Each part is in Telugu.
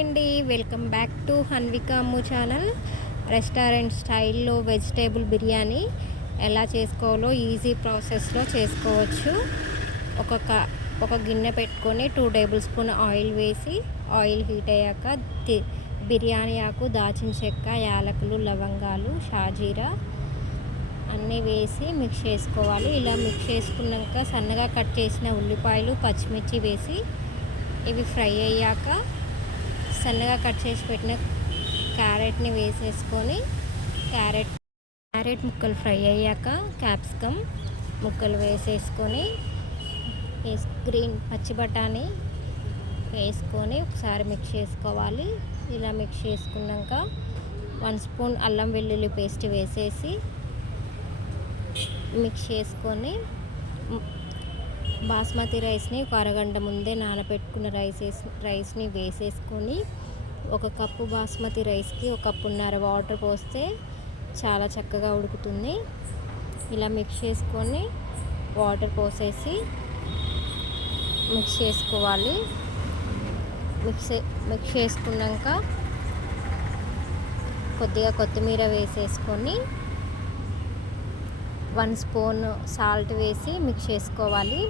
అండి, welcome back to Hanvika Ammu channel. Restaurant స్టైల్లో వెజిటేబుల్ బిర్యానీ ఎలా చేసుకోవాలో ఈజీ ప్రాసెస్లో చేసుకోవచ్చు. ఒక గిన్నె పెట్టుకొని 2 టేబుల్ స్పూన్ ఆయిల్ వేసి, ఆయిల్ హీట్ అయ్యాక బిర్యానీ ఆకు, దాచిన చెక్క, యాలకులు, లవంగాలు, షాజీరా అన్నీ వేసి మిక్స్ చేసుకోవాలి. ఇలా మిక్స్ చేసుకున్నాక సన్నగా కట్ చేసిన ఉల్లిపాయలు, పచ్చిమిర్చి వేసి ఇవి ఫ్రై అయ్యాక సన్నగా కట్ చేసి పెట్టిన క్యారెట్ని వేసేసుకొని క్యారెట్ ముక్కలు ఫ్రై అయ్యాక క్యాప్సికమ్ ముక్కలు వేసేసుకొని గ్రీన్ పచ్చి బఠానీ వేసుకొని ఒకసారి మిక్స్ చేసుకోవాలి. ఇలా మిక్స్ చేసుకున్నాక 1 స్పూన్ అల్లం వెల్లుల్లి పేస్ట్ వేసేసి మిక్స్ చేసుకొని బాస్మతి రైస్ని ఒక అరగంట ముందే నానబెట్టుకున్న రైస్ని వేసేసుకొని 1 కప్పు బాస్మతి రైస్కి 1.5 కప్పు వాటర్ పోస్తే చాలా చక్కగా ఉడుకుతుంది. ఇలా మిక్స్ చేసుకొని వాటర్ పోసేసి మిక్స్ చేసుకోవాలి. మిక్స్ చేసుకున్నాక కొద్దిగా కొత్తిమీర వేసేసుకొని 1 స్పూన్ సాల్ట్ వేసి మిక్స్ చేసుకోవాలి.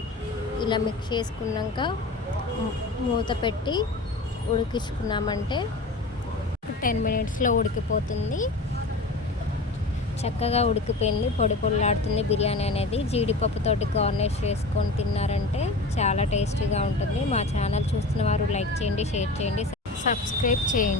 ఇలా మిక్స్ చేసుకున్నాక మూత పెట్టి ఉడికించుకున్నామంటే 10 మినిట్స్లో ఉడికిపోతుంది. చక్కగా ఉడికిపోయింది, పొడి పొడిలాడుతుంది బిర్యానీ అనేది. జీడిపప్పుతోటి గార్నిష్ చేసుకొని తిన్నారంటే చాలా టేస్టీగా ఉంటుంది. మా ఛానల్ చూస్తున్న వారు లైక్ చేయండి, షేర్ చేయండి, సబ్స్క్రైబ్ చేయండి.